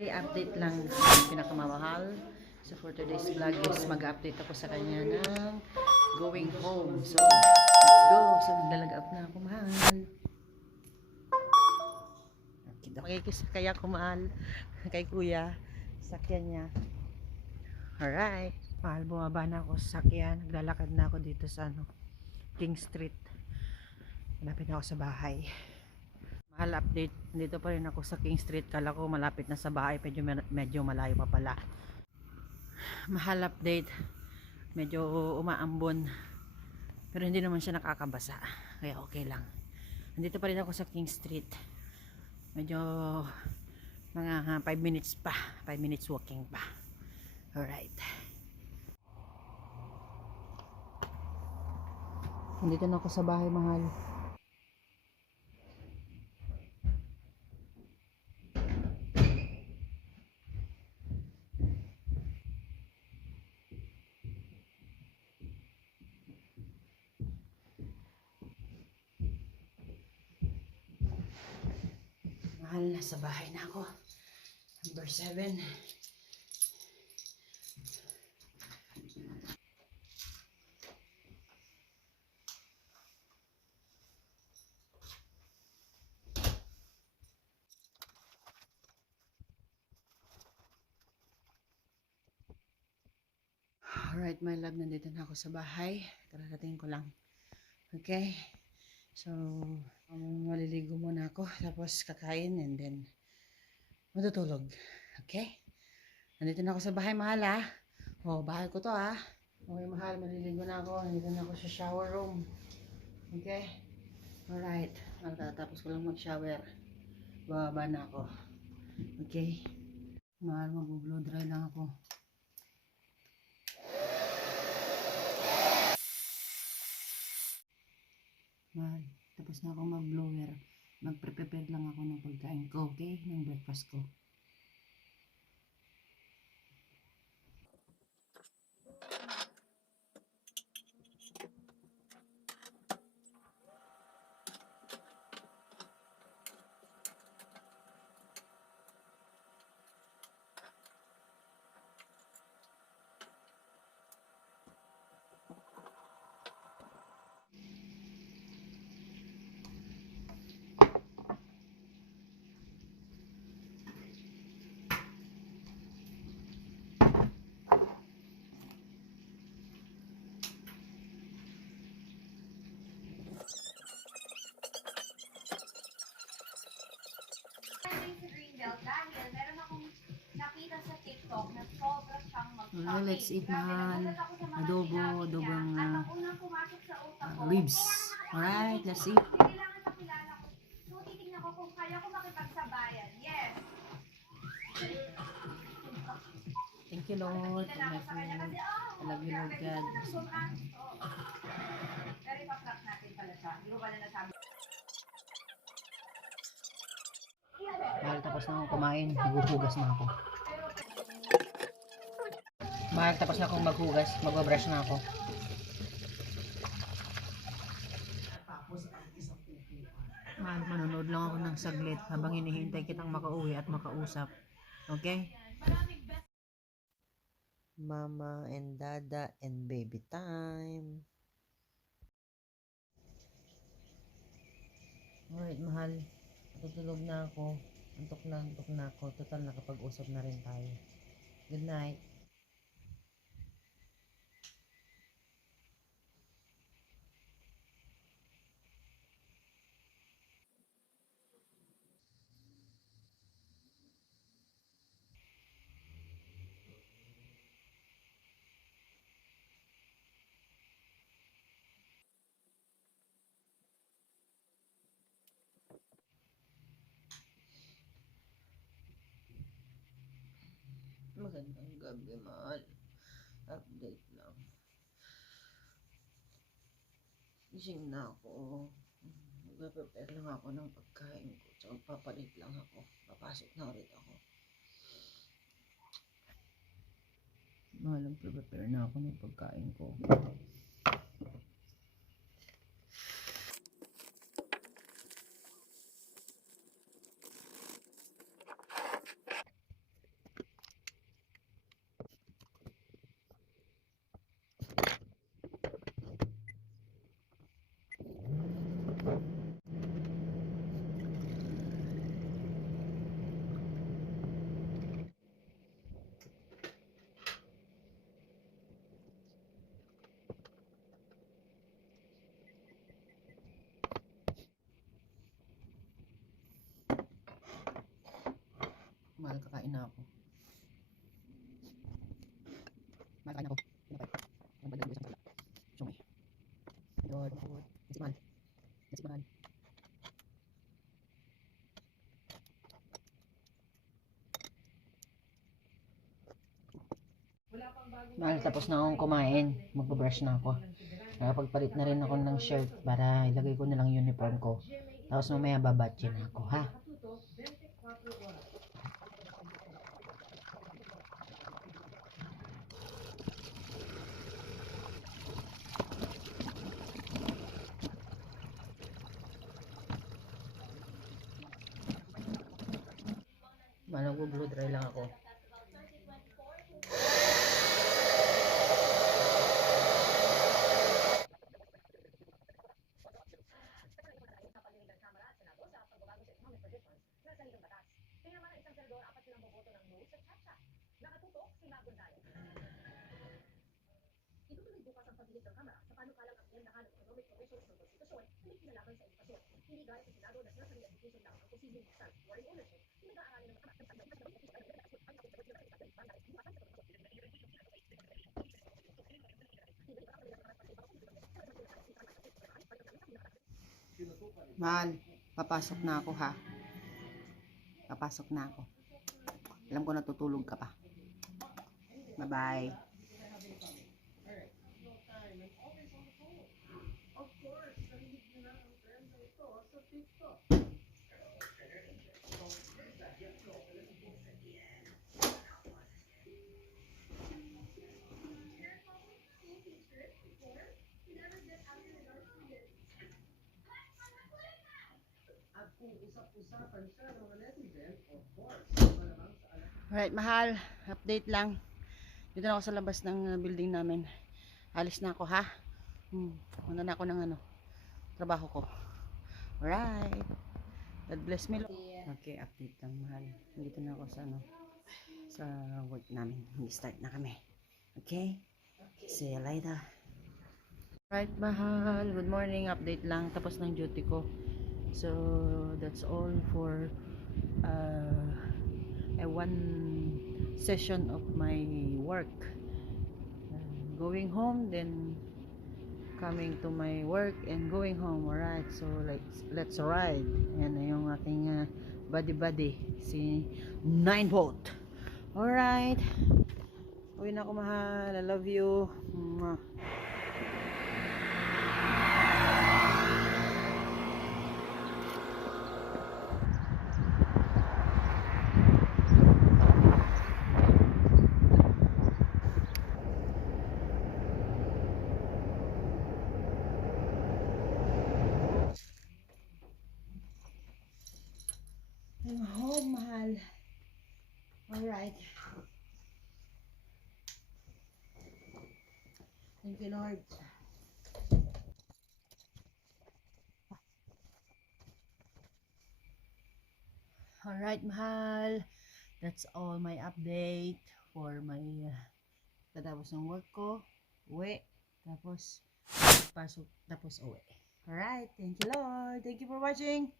Update lang ang pinakamamahal. So for today's vlog is mag-update ako sa kanya ng going home. So let's go. So naglalagap na ako, mahal. Makikisakay ako, mahal, kay kuya. Sakyan niya. Alright. Mahal, bumaba na ako sa sakyan. Naglalakad na ako dito sa King Street. Malapit na ako sa bahay. Mahal, update. Dito pa rin ako sa King Street. Kala ko malapit na sa bahay. Medyo malayo pa pala. Mahal, update. Medyo umaambon. Pero hindi naman siya nakakabasa. Kaya okay lang. Nandito pa rin ako sa King Street. Medyo mga 5 minutes pa. 5 minutes walking pa. Alright. Nandito na ako sa bahay, mahal. Mahal, nasa bahay na ako. Number 7. Alright, my love, nandito na ako sa bahay. Kararating ko lang. Okay? So, maliligo muna ako. Tapos kakain and then matutulog. Okay? Nandito na ako sa bahay, mahal, ha? Oh, bahay ko to, ha? Okay, mahal, maliligo na ako. Nandito na ako sa shower room. Okay? Alright. Magtatapos ko lang mag-shower. Bababa na ako. Okay? Mahal, mag-blow dry lang ako. Mahal, tapos na ako mag-blower. Mag-prepare lang ako ng pagkain ko, okay? Ng breakfast ko. Dahil meron akong nakita sa TikTok na sobra siyang mag-shopping. Let's eat, mahal. Adobo, adobong ribs. Alright, let's eat. Kailangan makilala ko. So, titignan ko kung kaya ko makipagsabayan. Yes. Thank you, Lord, for my food. I love you, Lord God. Very paplak natin pala siya. Hindi ko pala nasabi. Mahal, tapos na akong kumain. Maghuhugas na ako. Mahal, tapos na akong maghugas. Magbabrush na ako. Mahal, manonood lang ako ng saglit habang hinihintay kitang makauwi at makausap. Okay? Mama and Dada and baby time. Alright, mahal. Tutulog na ako. Antok na ako. Total, nakapag-usap na rin tayo. Good night. Magandang gabi, mahal. Update lang. Gising na ako. Magpe-prepare lang ako ng pagkain ko. Tsaka papalit lang ako. Papasok na ulit ako. Mahal, prepare na ako ng pagkain ko. Mahal, kakain na ako. Mahal, kakain ako. Pinapay. Ang balik isang sala. Sumay. Lord, mahal. Kasi mahal. Kasi mahal. Mahal, tapos na akong kumain. Magpa-brush na ako. Nakapagpalit na rin ako ng shirt para ilagay ko na lang uniform ko. Tapos mamaya babatche na ako, ha? Mahal, blue dry lang ako. Mahal, papasok na ako, ha? Papasok na ako. Alam ko natutulog ka pa. Bye-bye. Alright, mahal. Update lang. Dito na ako sa labas ng building namin. Alis na ako, ha? Muna na ako ng trabaho ko. Alright. God bless me, Lord. Okay, update lang, mahal. Dito na ako sa work namin. Mag-start na kami. Okay? See you later. Alright, mahal. Good morning. Update lang. Tapos ng duty ko. So, that's all for a one session of my work. Going home, then coming to my work and going home. Alright, so let's ride. Yan na yung aking buddy si 9-volt. Alright, uwi na ako, mahal. I love you. Mwah. I'm home, mahal. Alright. Thank you, Lord. Alright, mahal. That's all my update for my tatapos ng work ko. Uwi. Tapos pasok. Tapos uwi. Alright. Thank you, Lord. Thank you for watching.